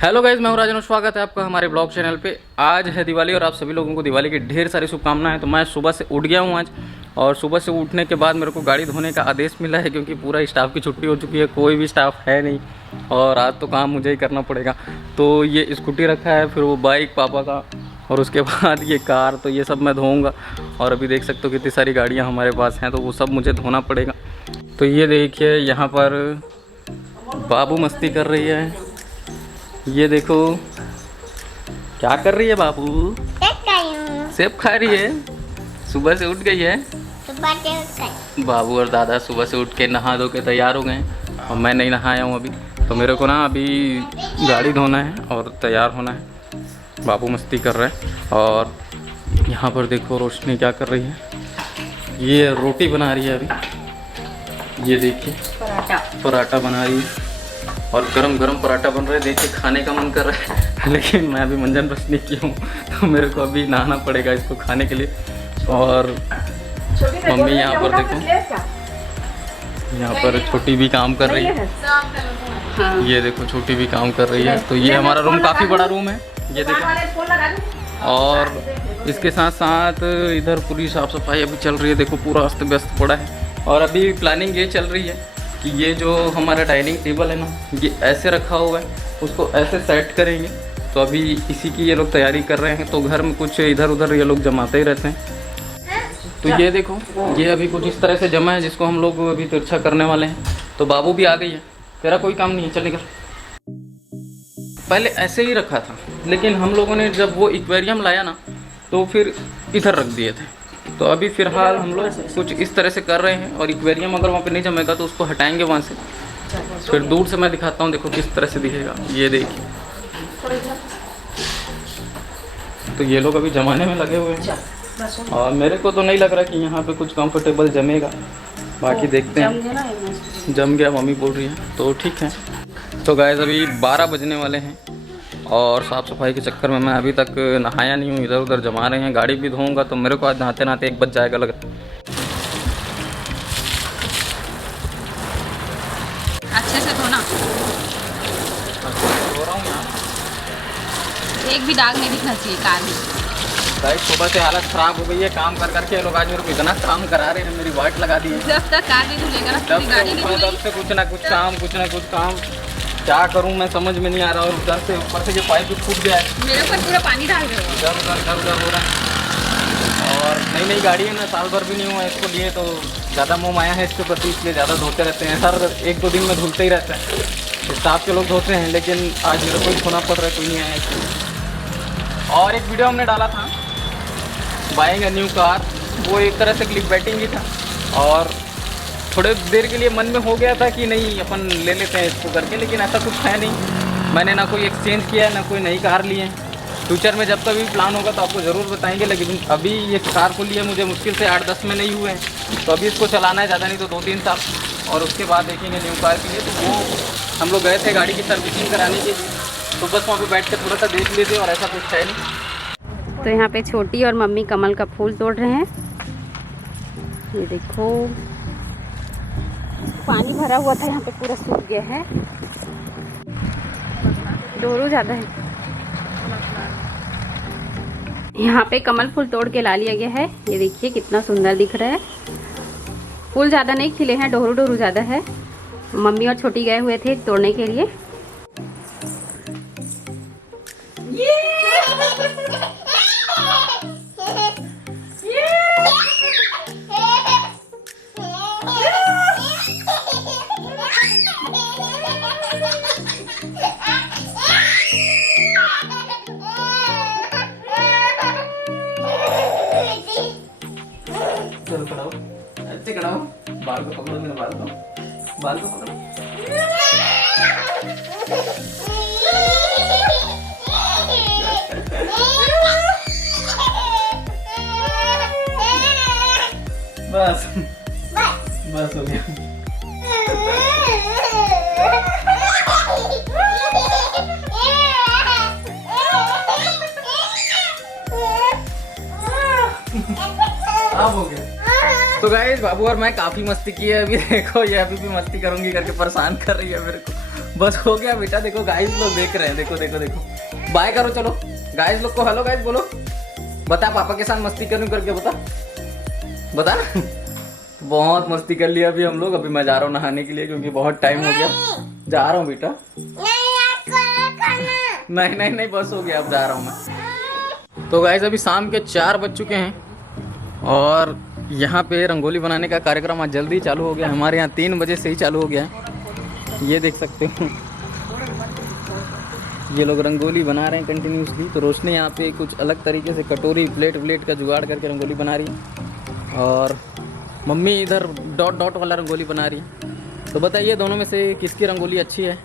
Hello guys, मैं हूं राजन और स्वागत है आपका हमारे ब्लॉग चैनल पे। आज है दिवाली और आप सभी लोगों को दिवाली की ढेर सारी शुभकामनाएं। तो मैं सुबह से उठ गया हूं आज, और सुबह से उठने के बाद मेरे को गाड़ी धोने का आदेश मिला है क्योंकि पूरा स्टाफ की छुट्टी हो चुकी है, कोई भी स्टाफ है नहीं और आज तो काम मुझे ही करना पड़ेगा। तो ये स्कूटी रखा है, फिर वो बाइक पापा का, और उसके बाद ये कार, तो ये सब मैं धोऊँगा। और अभी देख सकते हो कितनी सारी गाड़ियाँ हमारे पास हैं, तो वो सब मुझे धोना पड़ेगा। तो ये देखिए यहाँ पर बाबू मस्ती कर रही है, ये देखो क्या कर रही है बाबू। सेब खा रही है, सुबह से उठ गई है। बाबू और दादा सुबह से उठ के नहा धो के तैयार हो गए और मैं नहीं नहाया हूँ अभी। तो मेरे को ना अभी गाड़ी धोना है और तैयार होना है। बाबू मस्ती कर रहा है और यहाँ पर देखो रोशनी क्या कर रही है, ये रोटी बना रही है अभी। ये देखिए पराठा बना रही है और गरम गरम पराठा बन रहा है, देखिए खाने का मन कर रहा है लेकिन मैं अभी मंजन ब्रश नहीं किया हूँ तो मेरे को अभी नहाना पड़ेगा इसको खाने के लिए। और मम्मी यहाँ पर देखो, यहाँ पर छोटी भी काम कर रही है। ये देखो छोटी भी काम कर रही है। तो ये हमारा रूम काफ़ी बड़ा रूम है, ये देखो। और इसके साथ साथ इधर पूरी साफ़ सफाई अभी चल रही है, देखो पूरा अस्त व्यस्त पड़ा है। और अभी प्लानिंग ये चल रही है कि ये जो हमारा डाइनिंग टेबल है ना, ये ऐसे रखा हुआ है, उसको ऐसे सेट करेंगे। तो अभी इसी की ये लोग तैयारी कर रहे हैं। तो घर में कुछ इधर उधर ये लोग जमाते ही रहते हैं। तो ये देखो, ये अभी कुछ इस तरह से जमा है जिसको हम लोग अभी तिरछा करने वाले हैं। तो बाबू भी आ गई है, तेरा कोई काम नहीं है, चल निकल। पहले ऐसे ही रखा था, लेकिन हम लोगों ने जब वो एक्वेरियम लाया ना, तो फिर इधर रख दिए थे। तो अभी फ़िलहाल हम लोग कुछ इस तरह से कर रहे हैं, और एक्वेरियम अगर वहाँ पे नहीं जमेगा तो उसको हटाएंगे वहाँ से। फिर दूर से मैं दिखाता हूँ, देखो किस तरह से दिखेगा, ये देखिए। तो ये लोग अभी जमाने में लगे हुए हैं और मेरे को तो नहीं लग रहा कि यहाँ पे कुछ कंफर्टेबल जमेगा, बाकी देखते हैं। जम गया मम्मी बोल रही है, तो ठीक है। तो गाइस अभी 12 बजने वाले हैं और साफ़ सफाई के चक्कर में मैं अभी तक नहाया नहीं हूँ, इधर उधर जमा रहे हैं। गाड़ी भी धोऊंगा तो मेरे को आज नहाते नहाते 1 बज जाएगा लग रहा है। अच्छे से धोना, धो रहा हूँ यहाँ, एक भी दाग नहीं दिखना चाहिए कार में। गाइस सुबह से हालत ख़राब हो गई है काम कर करके। ये लोग आज मेरे को इतना काम करा रहे हैं, मेरी वाट लगा दी है। जब तक कार नहीं धुलेगा ना, पूरी गाड़ी नहीं धुलेगी। तब से कुछ ना कुछ काम क्या करूं मैं समझ में नहीं आ रहा। और उधर से ऊपर से ये पाइप भी फूट गया है, मेरे ऊपर पूरा पानी डाल रहे हो। इधर हो रहा है। और नई गाड़ी है ना, साल भर भी नहीं हुआ इसको लिए, तो ज़्यादा मोह माया है इसके प्रति, इसलिए ज़्यादा धोते रहते हैं। हर 1-2 दिन में धुलते ही रहते हैं। स्टाफ के लोग धोते हैं, लेकिन आज मेरे को ही धोना पड़ रहा है, कोई नहीं आया इसलिए। और एक वीडियो हमने डाला था बाइंग अ न्यू कार, वो एक तरह से क्लिक बैटिंग ही था। और थोड़े देर के लिए मन में हो गया था कि नहीं अपन ले लेते हैं इसको करके, लेकिन ऐसा कुछ है नहीं। मैंने ना कोई एक्सचेंज किया है, ना कोई नई कार ली है। फ्यूचर में जब कभी प्लान होगा तो आपको ज़रूर बताएंगे, लेकिन अभी ये कार को लिए मुझे मुश्किल से 8-10 में नहीं हुए हैं। तो अभी इसको चलाना है, ज़्यादा नहीं तो 2-3 साल, और उसके बाद देखेंगे न्यू कार के लिए। तो वो हम लोग गए थे गाड़ी की सर्विसिंग कराने के लिए, तो बस वहाँ पर बैठ कर थोड़ा सा देख लेते, और ऐसा कुछ है नहीं। तो यहाँ पे छोटी और मम्मी कमल का फूल तोड़ रहे हैं। ये देखो पानी भरा हुआ था, यहाँ पे पूरा सूख गया है, डोरू ज़्यादा है। यहाँ पे कमल फूल तोड़ के ला लिया गया है। ये देखिए कितना सुंदर दिख रहा है। फूल ज़्यादा नहीं खिले हैं, डोरू ज़्यादा है। मम्मी और छोटी गए हुए थे तोड़ने के लिए। ऐसे खड़ा हो, बाल को पकड़ो, मेरे बाल को पकड़ो। बस हो गया। अब हो गया। तो गाइस बाबू और मैं काफ़ी मस्ती की है। अभी देखो ये अभी भी मस्ती करूंगी करके परेशान कर रही है मेरे को। बस हो गया बेटा। देखो गाइस लोग देख रहे हैं, देखो देखो देखो। बाय करो चलो गाइस लोग को, हेलो गाइस बोलो। बता पापा के साथ मस्ती करूं करके बता बता। बहुत मस्ती कर लिया अभी हम लोग। अभी मैं जा रहा हूँ नहाने के लिए क्योंकि बहुत टाइम हो गया। जा रहा हूँ बेटा। नहीं नहीं नहीं बस हो गया, अब जा रहा हूँ मैं। तो गाइस अभी शाम के 4 बज चुके हैं और यहाँ पे रंगोली बनाने का कार्यक्रम आज जल्दी चालू हो गया। हमारे यहाँ 3 बजे से ही चालू हो गया है। ये देख सकते हो, ये लोग रंगोली बना रहे हैं कंटिन्यूसली। तो रोशनी यहाँ पे कुछ अलग तरीके से कटोरी प्लेट का जुगाड़ करके रंगोली बना रही है और मम्मी इधर डॉट डॉट वाला रंगोली बना रही है। तो बताइए दोनों में से किसकी रंगोली अच्छी है,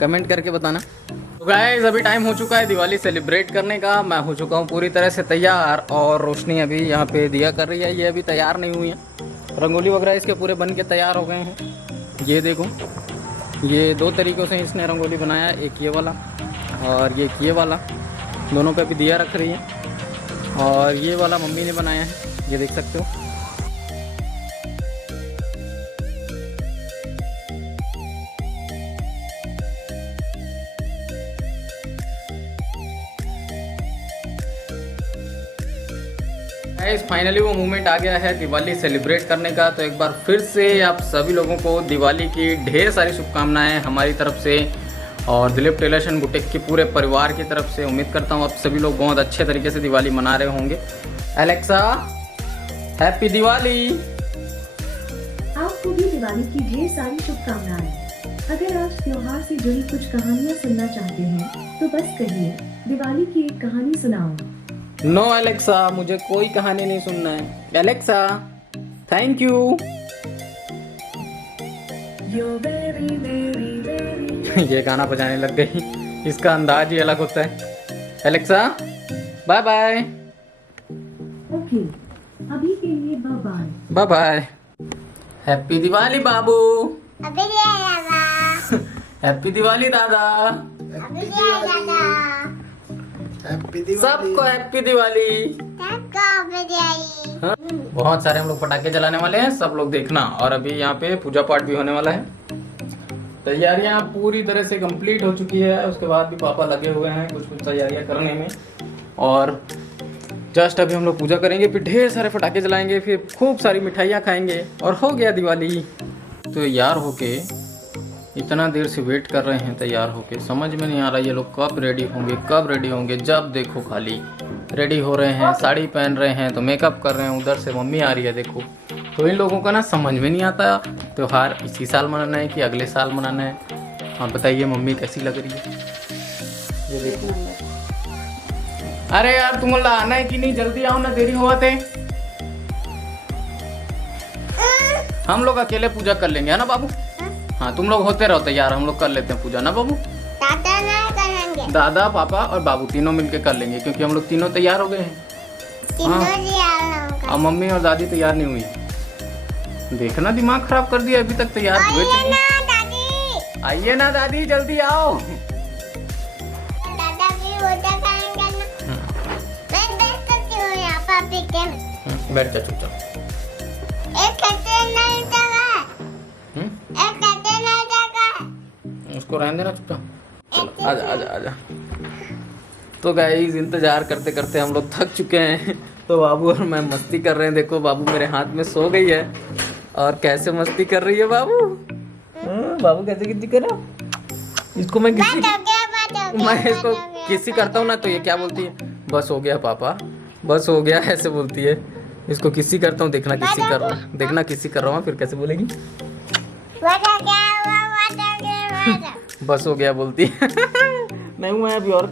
कमेंट करके बताना। तो गाइस अभी टाइम हो चुका है दिवाली सेलिब्रेट करने का। मैं हो चुका हूँ पूरी तरह से तैयार और रोशनी अभी यहाँ पे दिया कर रही है। ये अभी तैयार नहीं हुई है। रंगोली वगैरह इसके पूरे बन के तैयार हो गए हैं। ये देखो, ये 2 तरीक़ों से इसने रंगोली बनाया, एक ये वाला और ये वाला। दोनों पे भी दिया रख रही है और ये वाला मम्मी ने बनाया है, ये देख सकते हो। फाइनली वो मोमेंट आ गया है दिवाली सेलिब्रेट करने का। तो एक बार फिर से आप सभी लोगों को दिवाली की ढेर सारी शुभकामनाएं हमारी तरफ से और दिलीप टेलर्स एंड बुटीक के पूरे परिवार की तरफ से। उम्मीद करता हूँ आप सभी लोग बहुत अच्छे तरीके से दिवाली मना रहे होंगे। Alexa happy Diwali. आपको भी दिवाली की ढेर सारी शुभकामनाएं। अगर आज त्योहार से जुड़ी कुछ कहानियाँ सुनना चाहते हैं तो बस कहिए दिवाली की एक कहानी सुनाओ। नो एलेक्सा, मुझे कोई कहानी नहीं सुनना है। Alexa thank you. ये गाना बजाने लग गई, इसका अंदाज ही अलग होता है। Alexa bye bye. ओके, अभी के लिए bye bye. Bye bye. Happy Diwali बाबू। हैप्पी दिवाली दादा। सबको हैप्पी दिवाली। हाँ? बहुत सारे हम लोग पटाखे जलाने वाले हैं, सब लोग देखना। और अभी यहाँ पे पूजा पाठ भी होने वाला है। तैयारियां पूरी तरह से कंप्लीट हो चुकी है। उसके बाद भी पापा लगे हुए हैं कुछ कुछ तैयारियां करने में। और जस्ट अभी हम लोग पूजा करेंगे, फिर ढेर सारे पटाखे जलाएंगे, फिर खूब सारी मिठाइयाँ खाएंगे और हो गया दिवाली। तो यार होके इतना देर से वेट कर रहे हैं तैयार होके, समझ में नहीं आ रहा ये लोग कब रेडी होंगे। जब देखो खाली रेडी हो रहे हैं, साड़ी पहन रहे हैं तो मेकअप कर रहे हैं। उधर से मम्मी आ रही है देखो। तो इन लोगों का ना समझ में नहीं आता त्योहार इसी साल मनाना है कि अगले साल मनाना है। आप बताइए मम्मी कैसी लग रही है? ये देखो। अरे यार तुम लोग आना है कि नहीं? जल्दी आओ ना, देरी हुआ थे। हम लोग अकेले पूजा कर लेंगे, है ना बाबू? हाँ तुम लोग होते रहो तैयार, हम लोग कर लेते हैं पूजा ना बाबू। दादा नहीं करेंगे, दादा पापा और बाबू तीनों मिलके कर लेंगे क्योंकि हम लोग तीनों तैयार हो गए हैं। तीनों तैयार होंगे। और मम्मी और दादी तैयार नहीं हुई। देखना दिमाग खराब कर दिया, अभी तक तैयार हुए थे। दादी आइए ना दादी जल्दी आओ। दादा भी पूजा करेंगे ना। मैं बैठ सकती हूँ यहाँ पर पीछे में। बैठ जा चुपचाप। एक कटे नहीं जगह, एक कटे नहीं जगह। उसको रहने देना चुपचाप। आजा आजा आजा। तो गाइस इंतजार करते करते हम लोग थक चुके हैं। तो बाबू और मैं मस्ती कर रहे हैं। देखो बाबू मेरे हाथ में सो गई है और कैसे मस्ती कर रही है बाबू। बाबू कैसे किसी कर रहा? इसको मैं इसको किसी करता हूँ ना तो ये क्या बोलती है? बस हो गया पापा, बस हो गया, ऐसे बोलती है। इसको किसी करता हूँ, देखना किसी कर रहा हूँ, देखना किसी कर रहा हूँ, फिर कैसे बोलेगी? बस हो गया बोलती है। नहीं मैं अभी और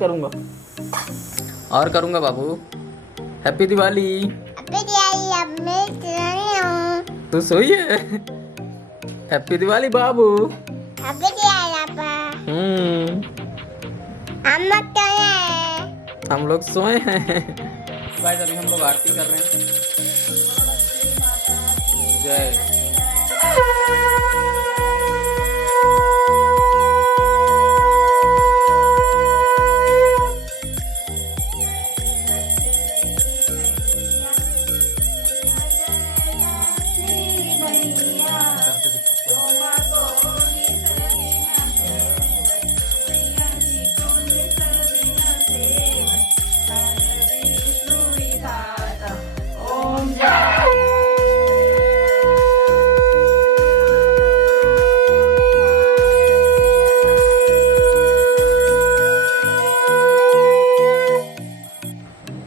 करूँगा बाबू। हैप्पी दिवाली। अब मैं सोई हूँ। तू सोई है? हैप्पी दिवाली बाबू। हैप्पी दिवाली पापा। हम लोग सोए हैं। गाइस अभी हम लोग आरती कर रहे हैं। जय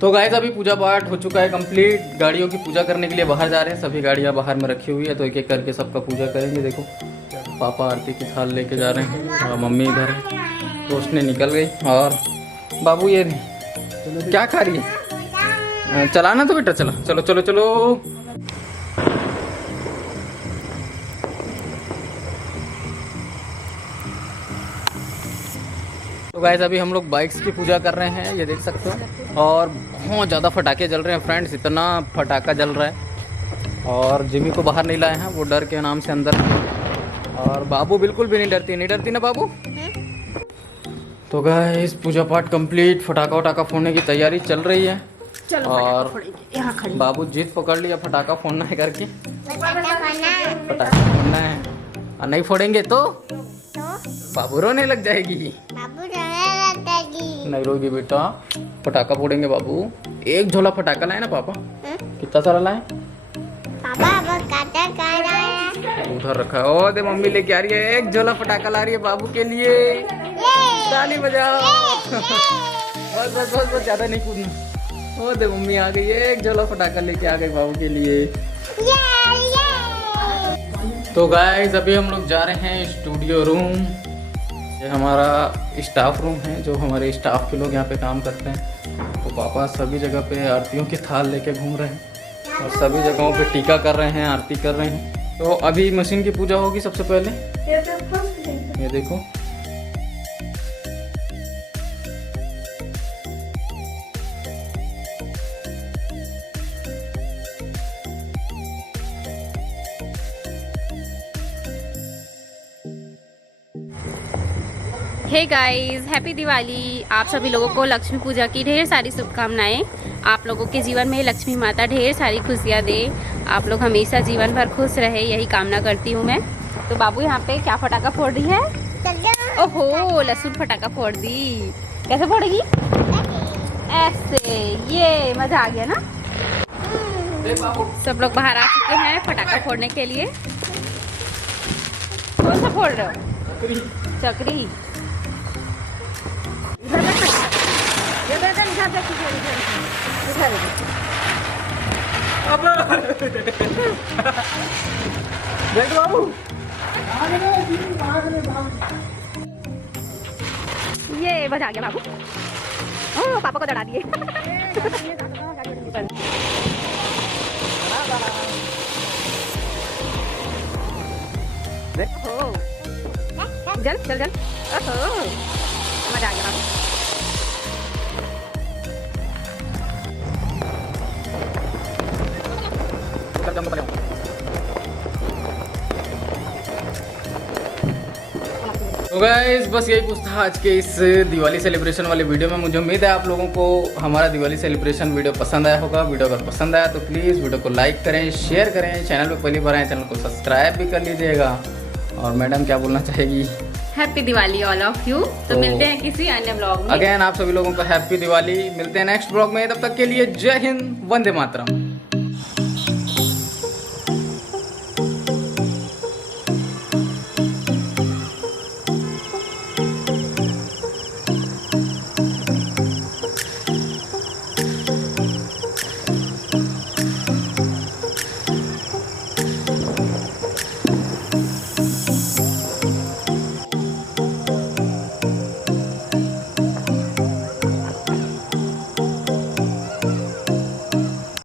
तो गाइस अभी पूजा पाठ हो चुका है कंप्लीट। गाड़ियों की पूजा करने के लिए बाहर जा रहे हैं। सभी गाड़ियां बाहर में रखी हुई है, तो एक एक करके सबका पूजा करेंगे। देखो पापा आरती की थाल लेके जा रहे हैं और मम्मी इधर है, रोशनी निकल गई। और बाबू ये क्या खा रही है? चलाना तो बेटा, चलो चलो चलो चलो। तो गाइस अभी हम लोग बाइक्स की पूजा कर रहे हैं, ये देख सकते हो। और बहुत ज़्यादा फटाके जल रहे हैं फ्रेंड्स, इतना फटाका जल रहा है। और जिमी को बाहर नहीं लाए हैं, वो डर के नाम से अंदर। और बाबू बिल्कुल भी नहीं डरती ना बाबू। तो गाइस पूजा पाठ कंप्लीट, फटाका वटाका फोड़ने की तैयारी चल रही है। और बाबू जिद पकड़ लिया फटाका फोड़ना है करके। फटाका फोड़ना है और नहीं फोड़ेंगे तो बाबू रोने लग जाएगी। नहीं रोगी बेटा, पटाखा फोड़ेंगे बाबू। एक झोला पटाखा लाए ना पापा? कितना सारा लाए? उधर रखा है। ओ दे मम्मी लेके आ रही है, एक झोला पटाखा ला रही है बाबू के लिए। ताली बजाओ। बस बस बस बस, ज्यादा नहीं कूदना। ओ दे मम्मी आ गई, एक झोला पटाखा लेके आ गई बाबू के लिए। तो गाइस अभी हम लोग जा रहे हैं स्टूडियो रूम। ये हमारा स्टाफ रूम है, जो हमारे स्टाफ के लोग यहाँ पे काम करते हैं। तो पापा सभी जगह पे आरतियों की थाल लेके घूम रहे हैं और सभी जगहों पे टीका कर रहे हैं, आरती कर रहे हैं। तो अभी मशीन की पूजा होगी सबसे पहले। ये देखो हे गाइस, हैप्पी दिवाली। आप सभी लोगों को लक्ष्मी पूजा की ढेर सारी शुभकामनाएं। आप लोगों के जीवन में लक्ष्मी माता ढेर सारी खुशियां दे। आप लोग हमेशा जीवन भर खुश रहे, यही कामना करती हूँ मैं। तो बाबू यहाँ पे क्या फटाका फोड़ रही है? ओहो, लहसुन फटाका फोड़ दी। कैसे फोड़ेगी? ऐसे। ये मजा आ गया ना। सब लोग बाहर आ चुके हैं फटाका फोड़ने के लिए। कौन सा फोड़ रहे हो? चक्री। ये बजा गया बाबू। ओ पापा को डरा दिए। चल चल चल। ओहो, मजा आ गया बाबू। तो गाइस बस यही कुछ था आज के इस दिवाली सेलिब्रेशन वाले वीडियो में। मुझे उम्मीद है आप लोगों को हमारा दिवाली सेलिब्रेशन वीडियो पसंद आया होगा। वीडियो अगर पसंद आया तो प्लीज़ वीडियो को लाइक करें, शेयर करें। चैनल पे पहली बार आए चैनल को सब्सक्राइब भी कर लीजिएगा। और मैडम क्या बोलना चाहेगी? Happy Diwali all of you. तो मिलते हैं किसी अन्य ब्लॉग में। अगेन आप सभी लोगों को हैप्पी दिवाली। मिलते हैं नेक्स्ट ब्लॉग में, तब तक के लिए जय हिंद, वंदे मातरम।